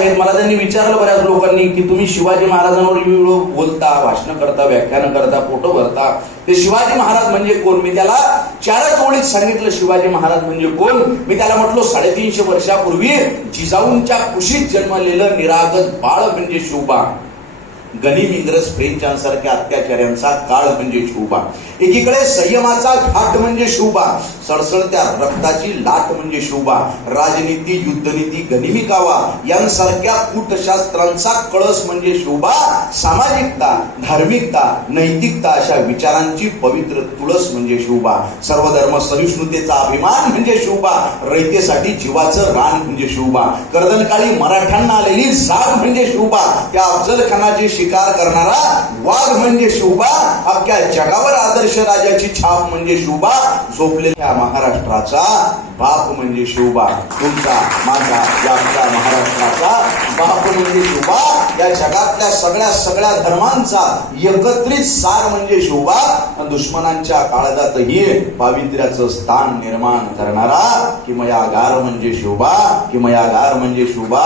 आहेत मला त्यांनी विचारलं बऱ्याच लोकांनी की तुम्ही शिवाजी महाराजांवर बोलता भाषण करता व्याख्यान करता फोटो भरता. ते शिवाजी महाराज म्हणजे कोण? मी त्याला चारच ओळीत सांगितलं शिवाजी महाराज म्हणजे कोण? मी त्याला म्हटलो साडेतीनशे वर्षापूर्वी जिजाऊंच्या कुशीत जन्मलेलं निरागस बाळ म्हणजे शिवबा गनिम इंग्रज फ्रेंचांसारख्या अत्याचार्यांचा काळ म्हणजे शिवबा एकीकडे संयमाचा घाट म्हणजे शिवबा सळसळत्या रक्ताची लाट म्हणजे शिवबा राजनीती युद्धनीती गनिमी कावा यांसारख्या कूटशास्त्रांचा कळस म्हणजे शिवबा सामाजिकता धार्मिकता नैतिकता अशा विचारांची पवित्र तुळस म्हणजे शिवबा सर्वधर्म सहिष्णुतेचा अभिमान म्हणजे शिवबा रयतेसाठी जीवाचं रान म्हणजे शिवबा कर्दनकाळी मराठ्यांना आलेली जाग म्हणजे शिवबा त्या अफजलखानाची शिकार करणारा वाघ म्हणजे शिवबा अख्ख्या जगावर आदर्श राजाची छाप म्हणजे शिवबा झोपलेल्या महाराष्ट्राचा बाप म्हणजे शिवबा तुमचा माझा या महाराष्ट्राचा बाप म्हणजे शिवबा या जगातल्या सगळ्या सगळ्या धर्मांचा एकत्रित सार म्हणजे शिवबा दुश्मनांच्या काळजातही पावित्र्याचं स्थान निर्माण करणारा किमयागार म्हणजे शिवबा किमयागार म्हणजे शिवबा